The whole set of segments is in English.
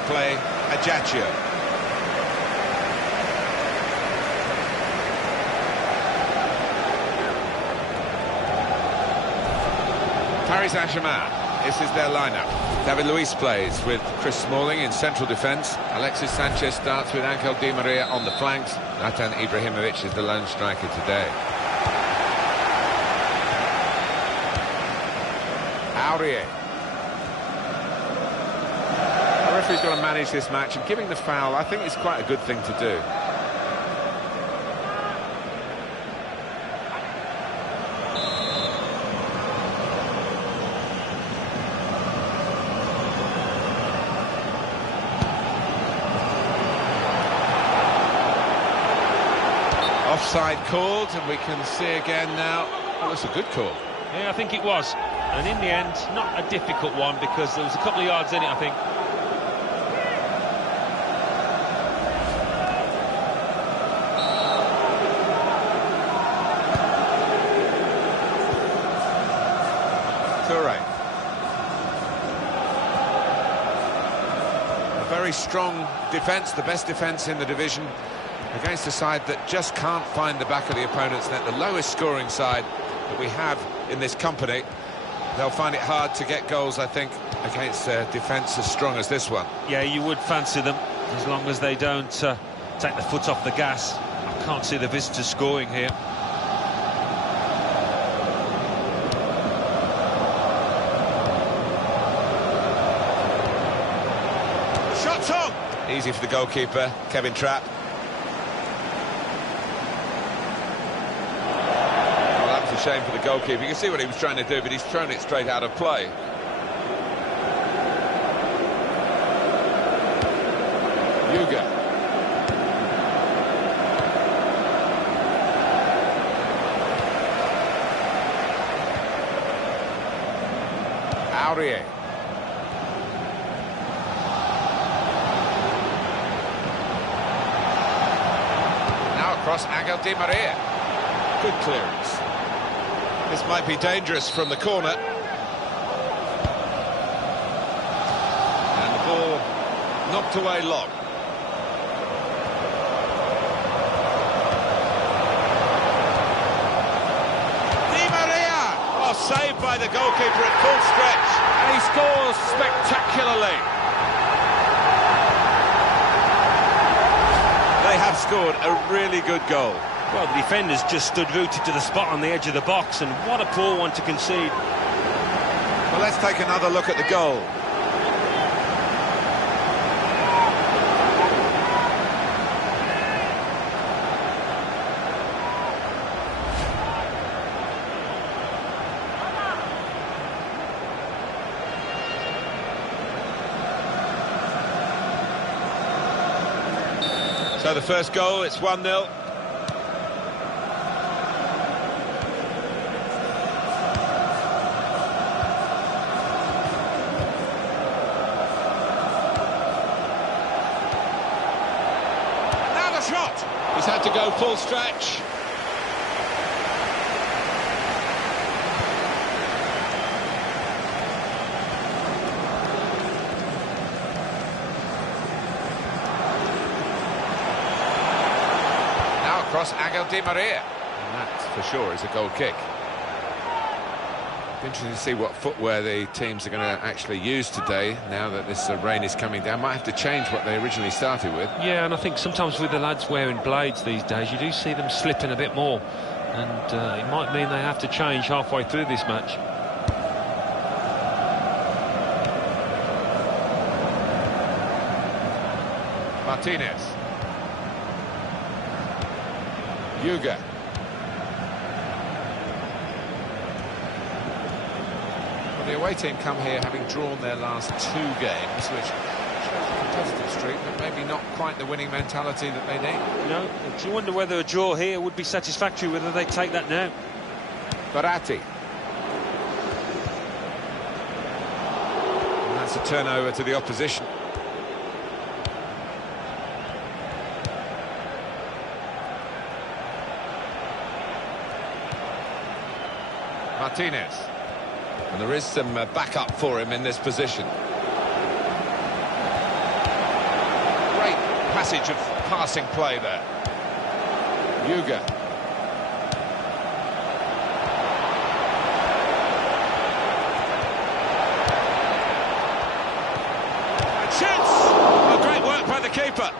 they play Ajaccio. Paris Saint-Germain, this is their lineup. David Luiz plays with Chris Smalling in central defence. Alexis Sanchez starts with Angel Di Maria on the flanks. Zlatan Ibrahimovic is the lone striker today. Aurier. The referee's got to manage this match, and giving the foul, I think, is quite a good thing to do. Offside called, and we can see again now. Oh, that's a good call. Yeah, I think it was. And in the end, not a difficult one, because there was a couple of yards in it, I think. Toure. A very strong defence, the best defence in the division, against a side that just can't find the back of the opponent's net, the lowest scoring side that we have in this company. They'll find it hard to get goals, I think, against a defence as strong as this one. Yeah, you would fancy them, as long as they don't take the foot off the gas. I can't see the visitors scoring here. Shots on! Easy for the goalkeeper, Kevin Trapp. Shame for the goalkeeper. You can see what he was trying to do, but he's thrown it straight out of play. Yuga. Aurier. Now across Angel Di Maria. Good clearance. This might be dangerous from the corner. And the ball knocked away long. Di Maria! Oh, saved by the goalkeeper at full stretch. And he scores spectacularly. They have scored a really good goal. Well, the defenders just stood rooted to the spot on the edge of the box, and what a poor one to concede. Well, let's take another look at the goal. So the first goal, it's 1-0. Shot. He's had to go full stretch. Now across Angel Di Maria. And that, for sure, is a goal kick. Interesting to see what footwear the teams are going to actually use today, now that this rain is coming down. Might have to change what they originally started with. Yeah, and I think sometimes with the lads wearing blades these days, you do see them slipping a bit more. And it might mean they have to change halfway through this match. Martinez. Yuga. The away team come here having drawn their last 2 games, which shows a competitive streak, but maybe not quite the winning mentality that they need. No, you wonder whether a draw here would be satisfactory, whether they take that now. Verratti. And that's a turnover to the opposition. Martinez. And there is some backup for him in this position. passage of passing play there. Yuga. And shoots! Oh, great work by the keeper.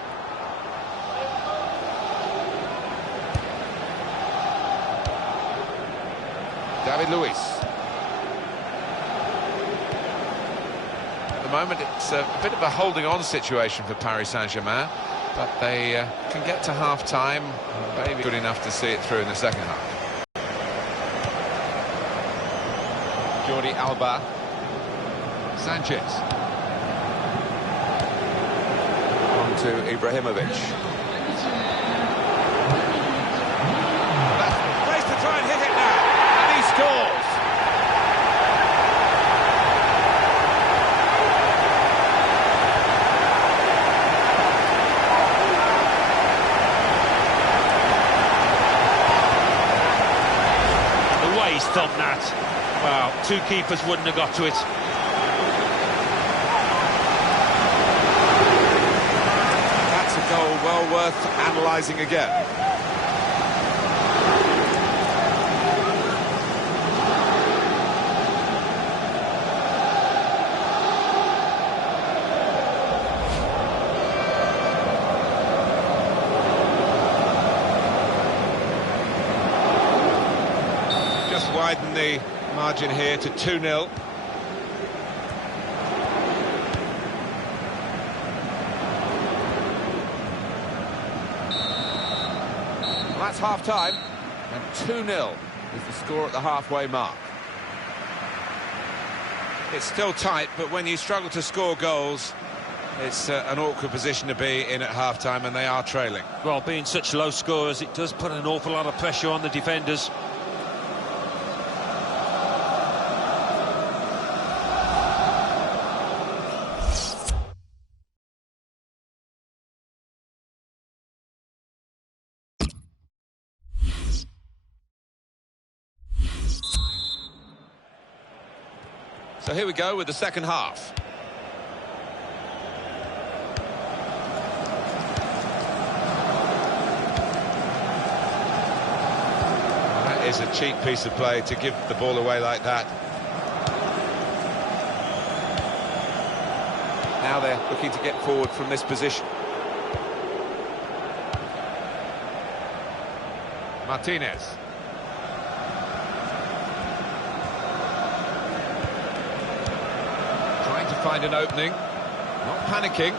David Luiz. At the moment, it's a bit of a holding-on situation for Paris Saint-Germain, but they can get to half-time, maybe good enough to see it through in the second half. Jordi Alba. Sanchez. On to Ibrahimovic. Place to try and hit it now, and he scores. He's thumped that. Well, two keepers wouldn't have got to it. That's a goal well worth analysing again. Widen the margin here to 2-0. Well, that's half-time, and 2-0 is the score at the halfway mark. It's still tight, but when you struggle to score goals, it's an awkward position to be in at half-time, and they are trailing. Well, being such low scorers, it does put an awful lot of pressure on the defenders. So here we go with the second half. That is a cheap piece of play to give the ball away like that. Now they're looking to get forward from this position. Martinez. Find an opening, not panicking.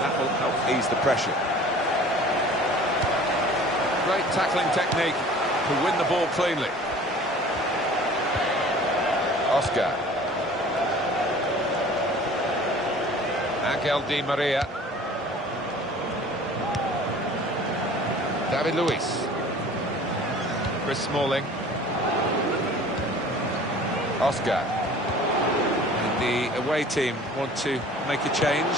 That will help ease the pressure. Great tackling technique to win the ball cleanly. Oscar. Angel Di Maria. David Luiz. Chris Smalling. Oscar. The away team want to make a change.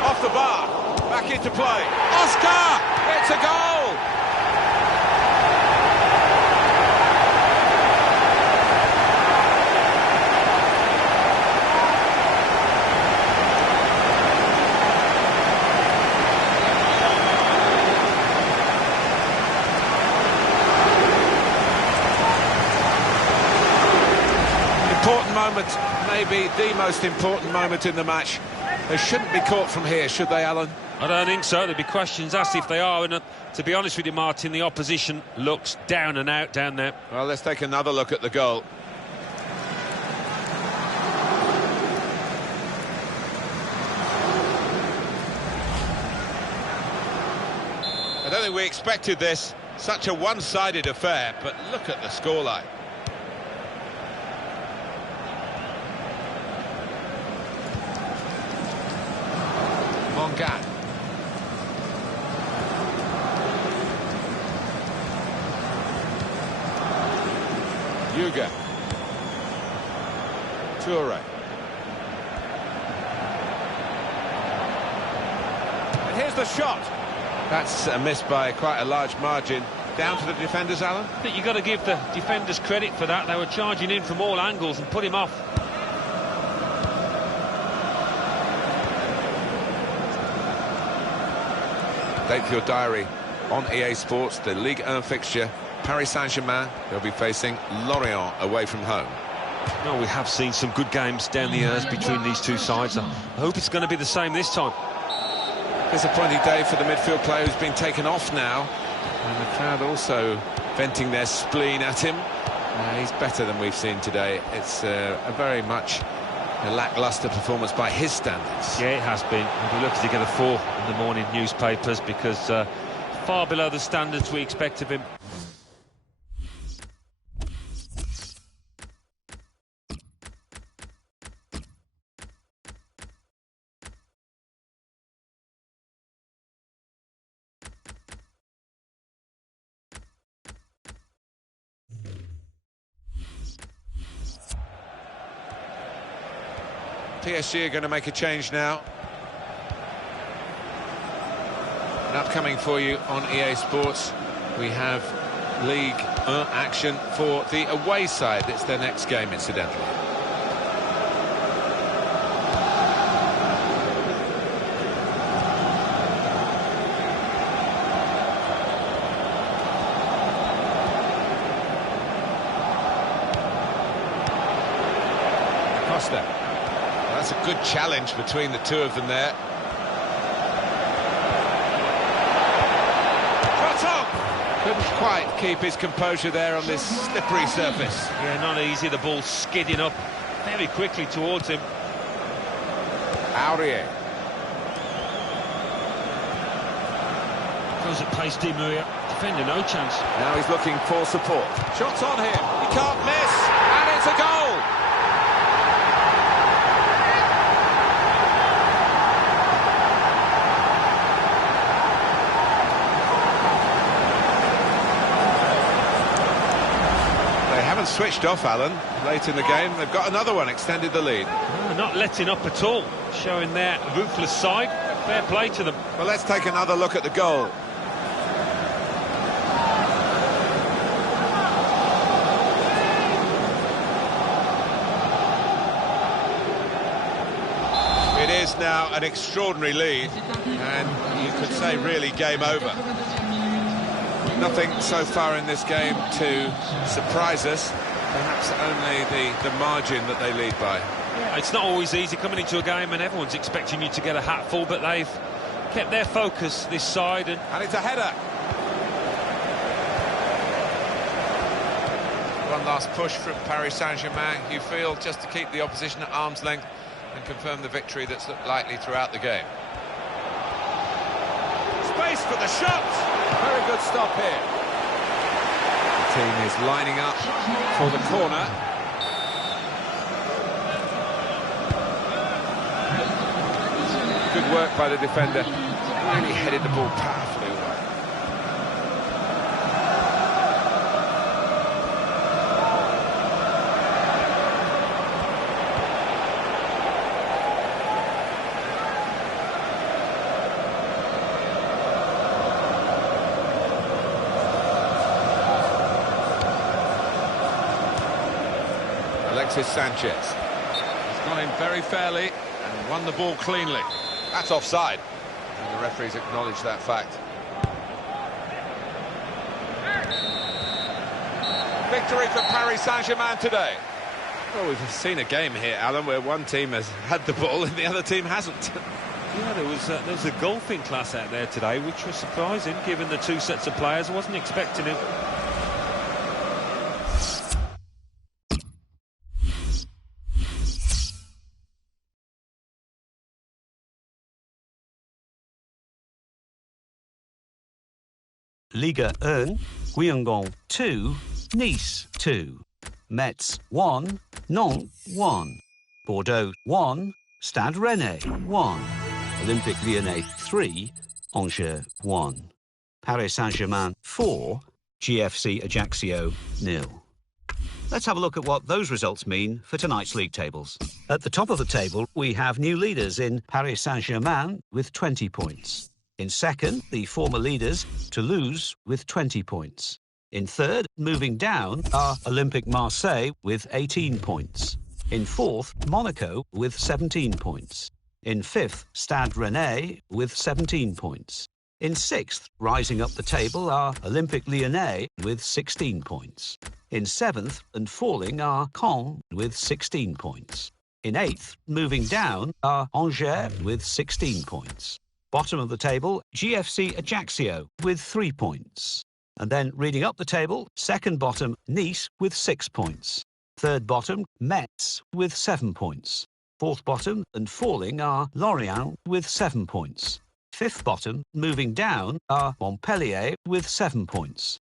Off the bar, back into play. Oscar! It's a goal! Important moment, maybe the most important moment in the match. They shouldn't be caught from here, should they, Alan? I don't think so. There'll be questions asked if they are, and to be honest with you, Martin, the opposition looks down and out down there. Well, let's take another look at the goal. I don't think we expected this, such a one-sided affair, but look at the scoreline. Mongan. Yuga. Toure. And here's the shot. That's a miss by quite a large margin. Down to the defenders, Alan? I think you've got to give the defenders credit for that. They were charging in from all angles and put him off. Date for your diary on EA Sports, the Ligue 1 fixture. Paris Saint-Germain, they'll be facing Lorient away from home. No, we have seen some good games down the years between these two sides. I hope it's going to be the same this time. Disappointing day for the midfield player who's been taken off now. And the crowd also venting their spleen at him. He's better than we've seen today. It's a very much a lacklustre performance by his standards. Yeah, it has been. We'll be lucky to get a 4 in the morning newspapers because far below the standards we expect of him. PSG are going to make a change now. And upcoming for you on EA Sports, we have Ligue 1 action for the away side. It's their next game, incidentally. Costa. That's a good challenge between the two of them there. Shot on! Couldn't quite keep his composure there on this slippery surface. Yeah, not easy. The ball skidding up very quickly towards him. Aurier. Goes at pace, Di Maria. Defender, no chance. Now he's looking for support. Shots on him. He can't miss. And it's a goal! Switched off, Alan, late in the game. They've got another one, extended the lead. Not letting up at all, showing their ruthless side. Fair play to them. Well, let's take another look at the goal. It is now an extraordinary lead, and you could say really game over. Nothing so far in this game to surprise us. Perhaps only the margin that they lead by. Yeah, it's not always easy coming into a game and everyone's expecting you to get a hatful, but they've kept their focus this side. And it's a header. One last push from Paris Saint-Germain, you feel, just to keep the opposition at arm's length and confirm the victory that's looked likely throughout the game. Space for the shot! Very good stop here. The team is lining up for the corner. Good work by the defender. Really headed the ball powerfully away. Alexis Sanchez. He's gone in very fairly and won the ball cleanly. That's offside. And the referees acknowledge that fact. Victory for Paris Saint-Germain today. Well, we've seen a game here, Alan, where one team has had the ball and the other team hasn't. Yeah, there was a golfing class out there today, which was surprising, given the two sets of players. I wasn't expecting it. Ligue 1, Guingamp 2, Nice 2, Metz 1, Nantes 1, Bordeaux 1, Stade Rennais 1, Olympique Lyonnais 3, Angers 1, Paris Saint-Germain 4, GFC Ajaccio 0. Let's have a look at what those results mean for tonight's league tables. At the top of the table, we have new leaders in Paris Saint-Germain with 20 points. In second, the former leaders, Toulouse, with 20 points. In third, moving down, are Olympique Marseille with 18 points. In fourth, Monaco with 17 points. In fifth, Stade Rennais with 17 points. In 6th, rising up the table, are Olympique Lyonnais with 16 points. In 7th and falling are Caen with 16 points. In 8th, moving down, are Angers with 16 points. Bottom of the table, GFC Ajaccio with 3 points. And then reading up the table, second bottom, Nice with 6 points. Third bottom, Metz with 7 points. Fourth bottom and falling are Lorient with 7 points. Fifth bottom, moving down, are Montpellier with 7 points.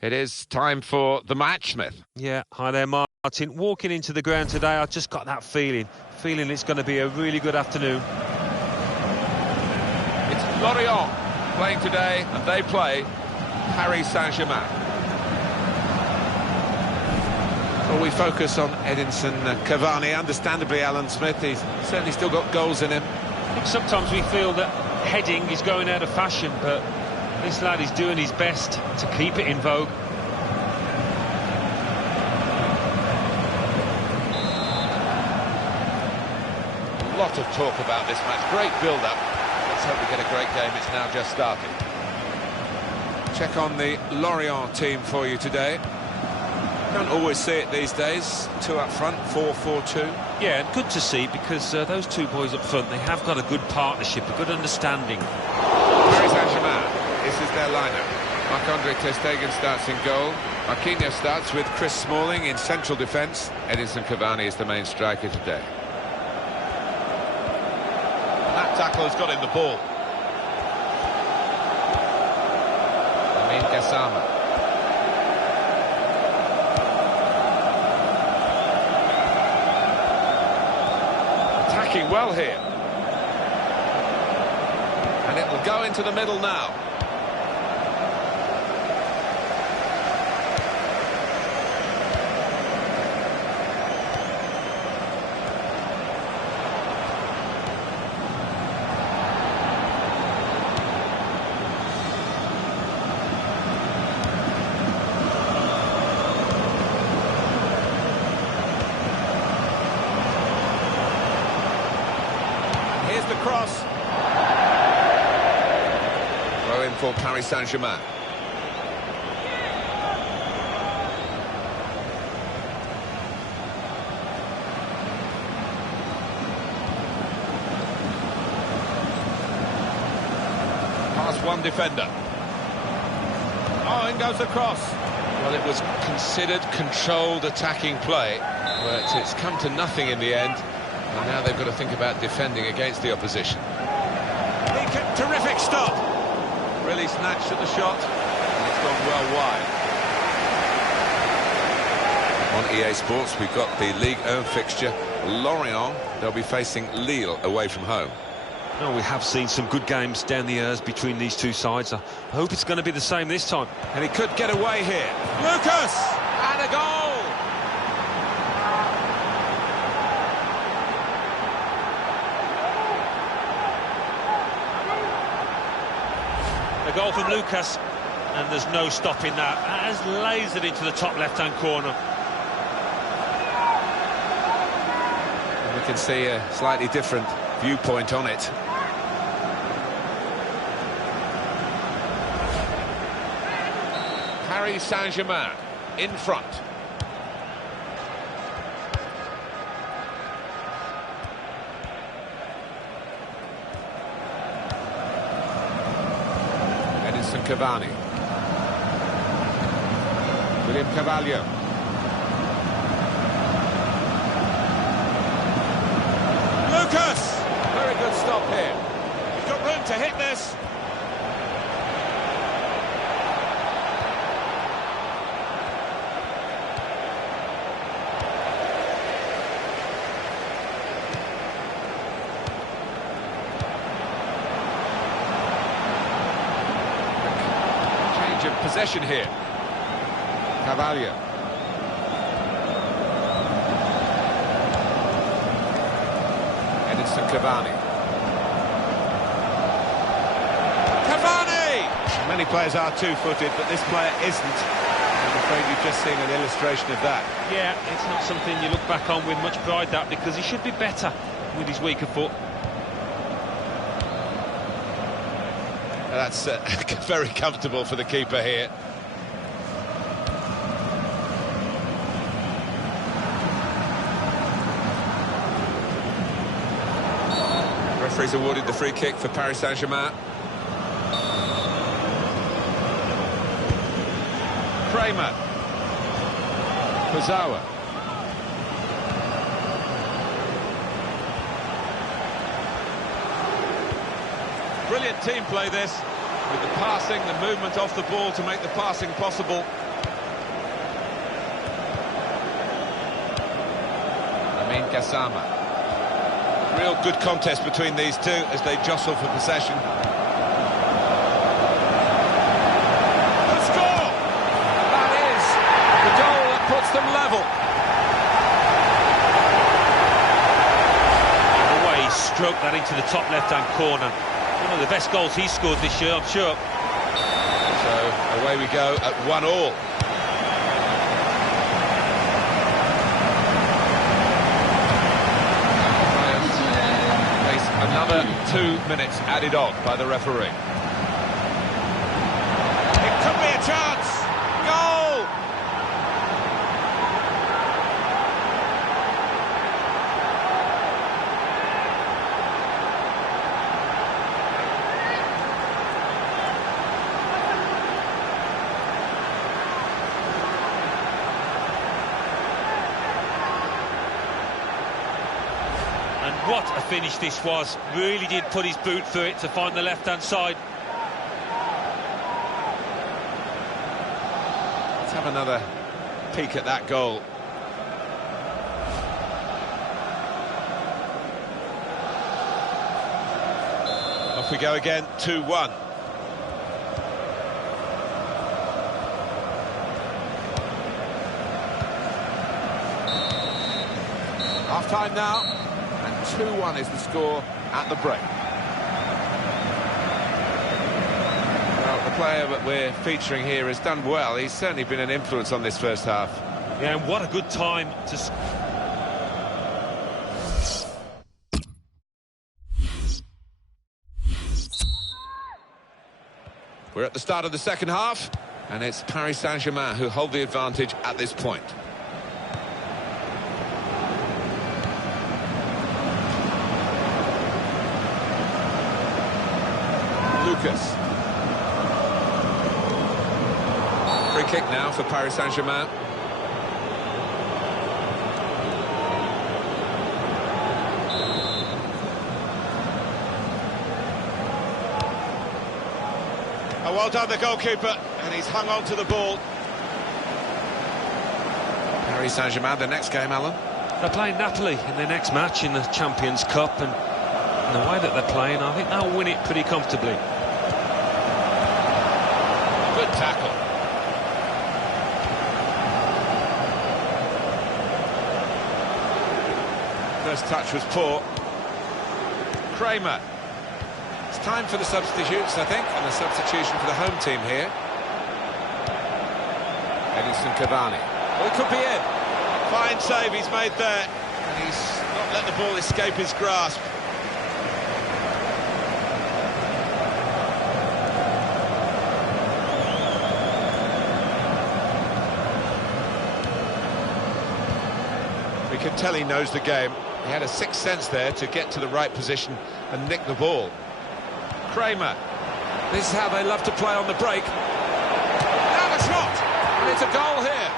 It is time for the match, Smith. Yeah, hi there, Martin. Walking into the ground today, I just got that feeling it's going to be a really good afternoon. It's Lorient playing today, and they play Paris Saint-Germain. Well, we focus on Edinson Cavani. Understandably, Alan Smith, he's certainly still got goals in him. I think sometimes we feel that heading is going out of fashion, but this lad is doing his best to keep it in vogue. A lot of talk about this match. Great build-up. Let's hope we get a great game. It's now just started. Check on the Lorient team for you today. Don't always see it these days. Two up front, 4-4-2. Yeah, and good to see, because those two boys up front, they have got a good partnership, a good understanding. Paris Saint-Germain. This is their lineup. Marc-Andre ter Stegen starts in goal. Marquinhos starts with Chris Smalling in central defence. Edinson Cavani is the main striker today. And that tackle has got him the ball. Amin Gassama. attacking well here. And it will go into the middle now. Here's the cross. Throw in for Paris Saint-Germain. Past one defender. Oh, in goes the cross. Well, it was considered controlled attacking play, but it's come to nothing in the end. And now they've got to think about defending against the opposition. Terrific stop. Really snatched at the shot, and it's gone well wide. On EA Sports, we've got the Ligue 1 fixture. Lorient, they'll be facing Lille away from home. Well, we have seen some good games down the years between these two sides. I hope it's going to be the same this time. And he could get away here. Lucas! And a goal! A goal from Lucas, and there's no stopping that. Has lasered into the top left-hand corner. And we can see a slightly different viewpoint on it. Paris Saint-Germain in front. Edinson Cavani. William Carvalho. Lucas! Very good stop here. He's got room to hit this. Change of possession here. Carvalho. Edinson Cavani. Cavani! Many players are two-footed, but this player isn't. I'm afraid you've just seen an illustration of that. Yeah, it's not something you look back on with much pride, that, because he should be better with his weaker foot. That's very comfortable for the keeper here. Referee's awarded the free kick for Paris Saint-Germain. Kramer. Kozawa. Brilliant team play this, with the passing, the movement off the ball to make the passing possible. Amin Gassama. Real good contest between these two as they jostle for possession. The score! That is the goal that puts them level. The way he stroked that into the top left-hand corner. One of the best goals he's scored this year, I'm sure. So away we go at 1-1. Another 2 minutes added on by the referee. It could be a chance. Goal! And what a finish this was. Really did put his boot through it to find the left-hand side. Let's have another peek at that goal. Off we go again, 2-1. Half-time now, and 2-1 is the score at the break. Well, the player that we're featuring here has done well. He's certainly been an influence on this first half. Yeah, and what a good time to... We're at the start of the second half, and it's Paris Saint-Germain who hold the advantage at this point. Lucas. Free kick now for Paris Saint-Germain. Oh, well done, the goalkeeper, and he's hung on to the ball. Paris Saint-Germain, the next game, Alan. They're playing Napoli in their next match in the Champions Cup, and the way that they're playing, I think they'll win it pretty comfortably. Good tackle. First touch was poor. Kramer. It's time for the substitutes, I think, and the substitution for the home team here. Edinson Cavani. Well, it could be in. Fine save he's made there, and he's not let the ball escape his grasp. We can tell he knows the game. He had a sixth sense there to get to the right position and nick the ball. Kramer. This is how they love to play on the break. Now the shot! And it's a goal here.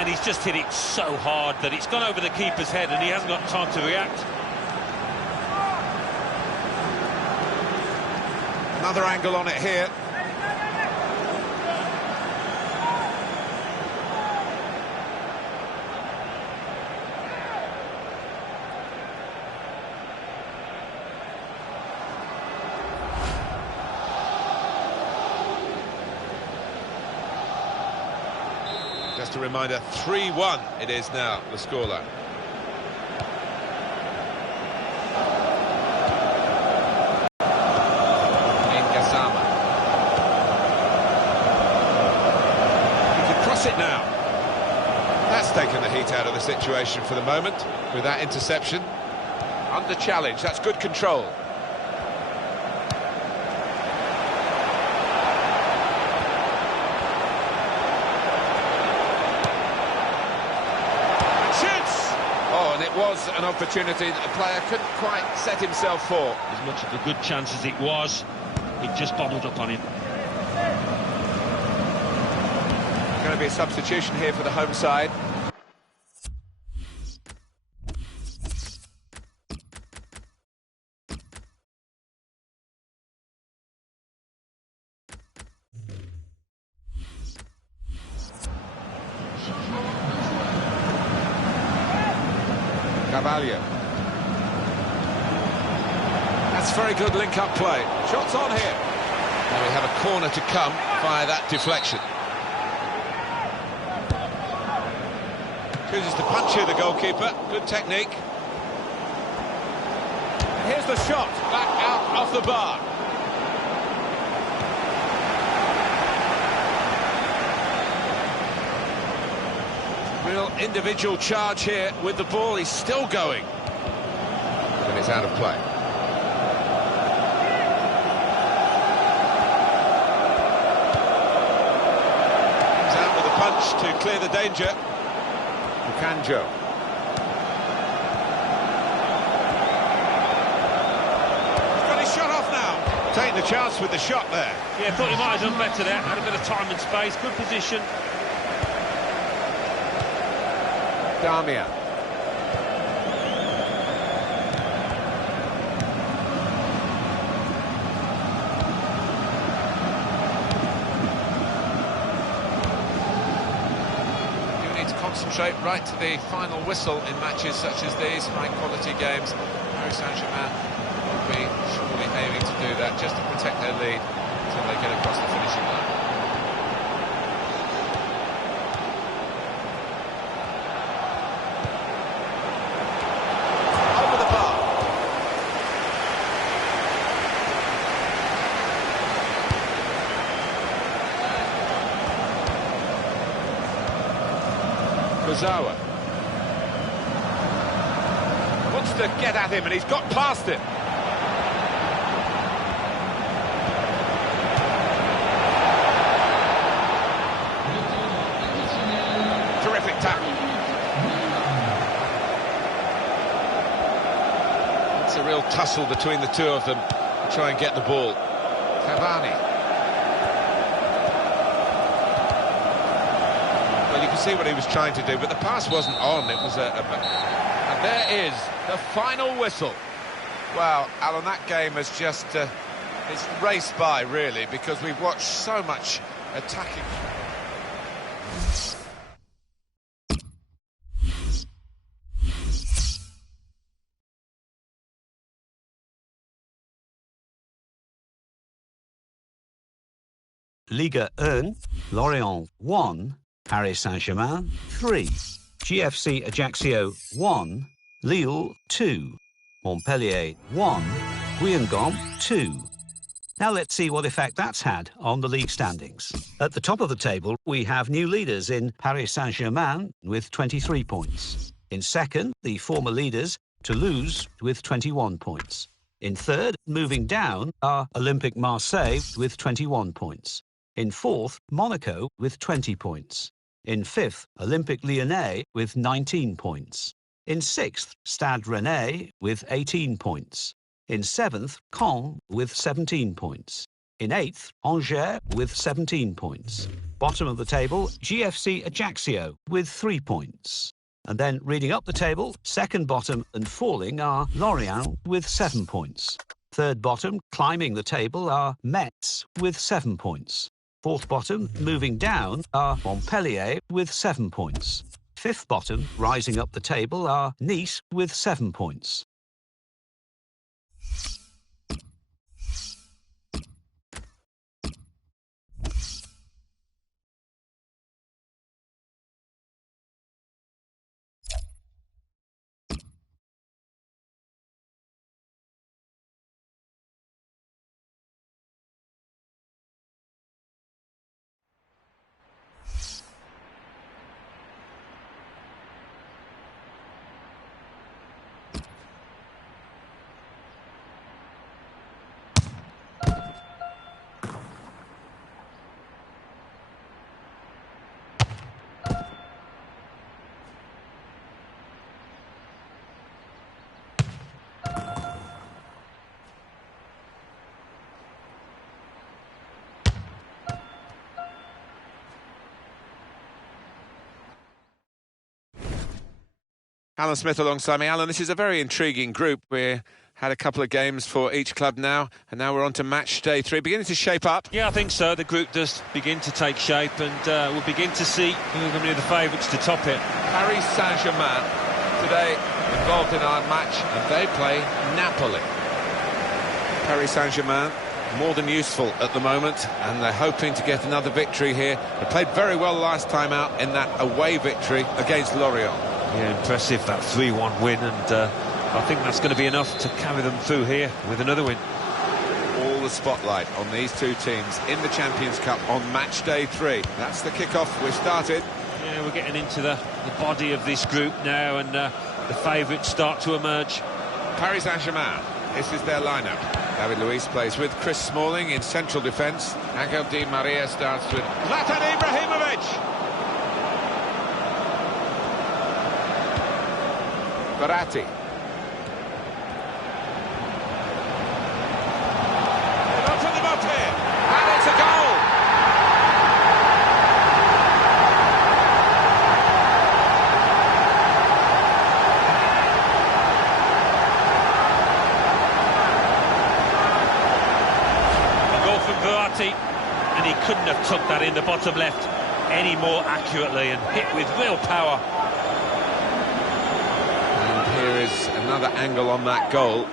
And he's just hit it so hard that it's gone over the keeper's head and he hasn't got time to react. Another angle on it here. Just a reminder, 3-1 it is now, the scoreline. It now. That's taken the heat out of the situation for the moment with that interception. Under challenge, that's good control. And shoots! Oh, and it was an opportunity that the player couldn't quite set himself for. As much of a good chance as it was, it just bobbled up on him. Going to be a substitution here for the home side. Carvalho. That's very good link-up play. Shots on here. Now we have a corner to come via that deflection. Chooses to punch here, the goalkeeper. Good technique. Here's the shot. Back out off the bar. Real individual charge here with the ball. He's still going. And it's out of play. He's out with a punch to clear the danger. Kanjo. Got his shot off now. Taking the chance with the shot there. Yeah, thought he might have done better there. Had a bit of time and space. Good position. Damia. concentrate right to the final whistle in matches such as these, high-quality games. Paris Saint-Germain will be surely aiming to do that just to protect their lead until they get across the finishing line. Over the bar. Kurzawa wants to get at him, and he's got past him. Terrific tackle. It's a real tussle between the two of them to try and get the ball. Cavani. Well, you can see what he was trying to do, but the pass wasn't on. It was and there is the final whistle. Well, Alan, that game has just it's raced by, really, because we've watched so much attacking. Ligue 1, Lorient 1, Paris Saint-Germain 3, GFC Ajaccio 1, Lille 2, Montpellier 1, Guingamp 2. Now let's see what effect that's had on the league standings. At the top of the table, we have new leaders in Paris Saint-Germain with 23 points. In second, the former leaders, Toulouse, with 21 points. In third, moving down, are Olympique Marseille with 21 points. In fourth, Monaco with 20 points. In fifth, Olympique Lyonnais with 19 points. In sixth, Stade Rennais with 18 points. In seventh, Caen with 17 points. In eighth, Angers with 17 points. Bottom of the table, GFC Ajaccio with 3 points. And then reading up the table, second bottom and falling are Lorient with 7 points. Third bottom, climbing the table, are Metz with 7 points. Fourth bottom, moving down, are Montpellier with 7 points. Fifth bottom, rising up the table, are Nice with 7 points. Alan Smith alongside me. Alan, this is a very intriguing group. We had a couple of games for each club now, and now we're on to match day 3. Beginning to shape up. Yeah, I think so. The group does begin to take shape, and we'll begin to see who are going to be the favourites to top it. Paris Saint-Germain today involved in our match, and they play Napoli. Paris Saint-Germain more than useful at the moment, and they're hoping to get another victory here. They played very well last time out in that away victory against Lorient. Yeah, impressive, that 3-1 win, and I think that's going to be enough to carry them through here with another win. All the spotlight on these two teams in the Champions Cup on match day 3. That's the kickoff. We've started. Yeah, we're getting into the body of this group now, and the favourites start to emerge. Paris Saint-Germain, this is their lineup. David Luiz plays with Chris Smalling in central defence. Angel Di Maria starts with Zlatan Ibrahimovic. Verratti. Not from the box here, and it's a goal. A goal from Verratti, and he couldn't have tucked that in the bottom left any more accurately, and hit with real power. Here is another angle on that goal.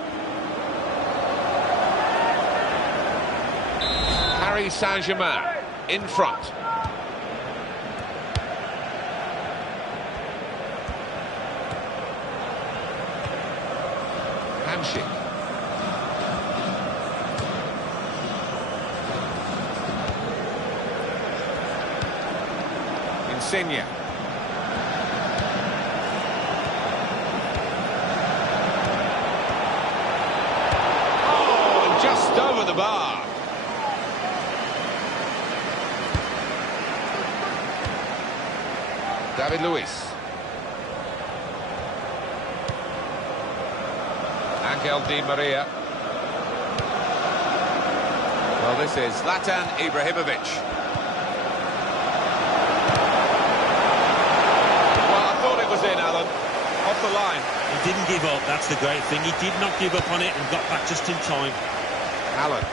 Paris Saint-Germain in front. Hamsik. Insigne. Oh, and just over the bar. David Luiz. Angel Di Maria. Well, this is Zlatan Ibrahimovic. Well, I thought it was in, Alan. Off the line. He didn't give up, that's the great thing. He did not give up on it and got back just in time. Allen.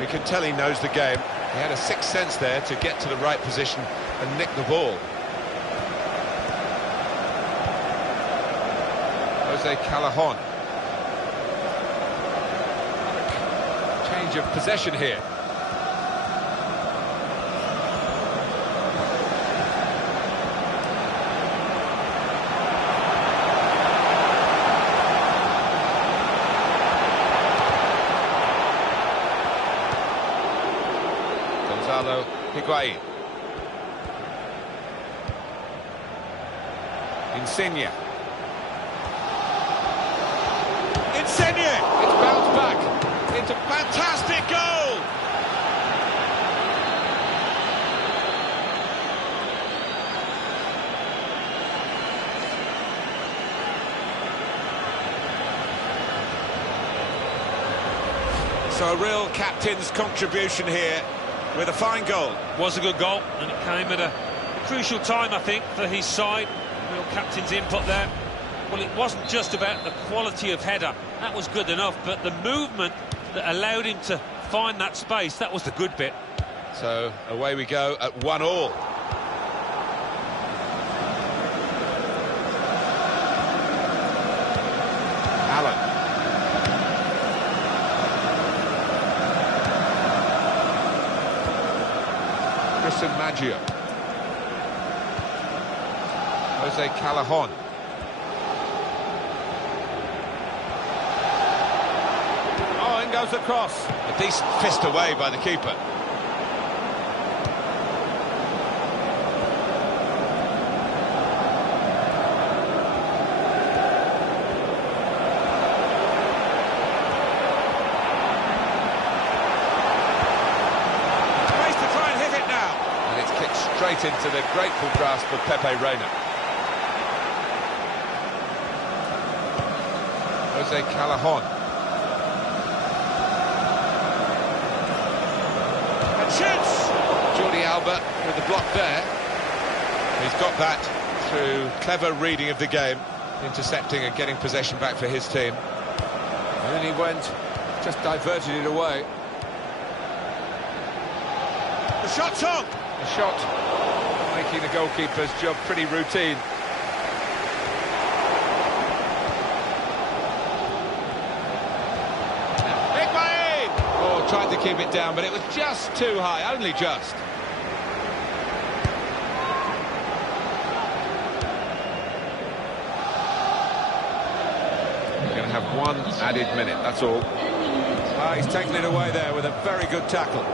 You can tell he knows the game. He had a sixth sense there to get to the right position and nick the ball. Jose Callejon. Change of possession here. Higuain. Insigne. Insigne! It's bounced back. It's a fantastic goal! So a real captain's contribution here with a fine goal. Was a good goal, and it came at a crucial time, I think, for his side. Real captain's input there. Well, it wasn't just about the quality of header. That was good enough, but the movement that allowed him to find that space, that was the good bit. So away we go at 1-1. Allen. Christian Maggio. Jose Callejon. Oh, in goes the cross. A decent fist away by the keeper. Straight into the grateful grasp of Pepe Reina. Jose Callejon. And shoots! Jordi Alba with the block there. He's got that through clever reading of the game, intercepting and getting possession back for his team. And then he went, just diverted it away. The shot's on! A shot making the goalkeeper's job pretty routine. Higuain! Oh, tried to keep it down, but it was just too high, only just. We're going to have one added minute, that's all. Ah, he's taken it away there with a very good tackle.